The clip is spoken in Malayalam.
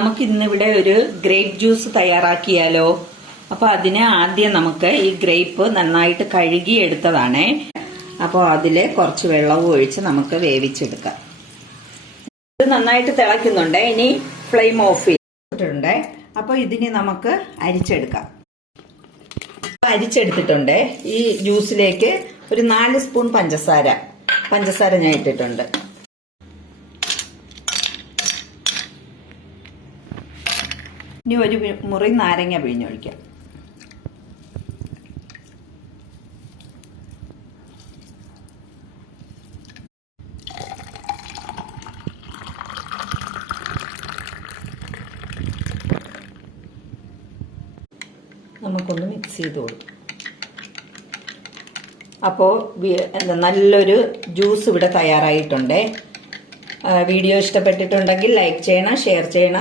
നമുക്ക് ഇന്നിവിടെ ഒരു ഗ്രേപ്പ് ജ്യൂസ് തയ്യാറാക്കിയാലോ. അപ്പൊ അതിന് ആദ്യം നമുക്ക് ഈ ഗ്രേപ്പ് നന്നായിട്ട് കഴുകി എടുത്തതാണേ. അപ്പോൾ അതില് കുറച്ച് വെള്ളവും ഒഴിച്ച് നമുക്ക് വേവിച്ചെടുക്കാം. ഇത് നന്നായിട്ട് തിളയ്ക്കുന്നുണ്ട്. ഇനി ഫ്ലെയിം ഓഫ് ചെയ്തിട്ടുണ്ട്. അപ്പൊ ഇതിന് നമുക്ക് അരിച്ചെടുക്കാം. അരിച്ചെടുത്തിട്ടുണ്ട്. ഈ ജ്യൂസിലേക്ക് ഒരു 4 സ്പൂൺ പഞ്ചസാര ഞാൻ ഇട്ടിട്ടുണ്ട്. ഇനി ഒരു മുറി നാരങ്ങ പിഴിഞ്ഞൊഴിക്കാം. നമുക്കൊന്ന് മിക്സ് ചെയ്ത് കൊടുക്കും. അപ്പോൾ നല്ലൊരു ജ്യൂസ് ഇവിടെ തയ്യാറായിട്ടുണ്ട്. വീഡിയോ ഇഷ്ടപ്പെട്ടിട്ടുണ്ടെങ്കിൽ ലൈക്ക് ചെയ്യണം, ഷെയർ ചെയ്യണം.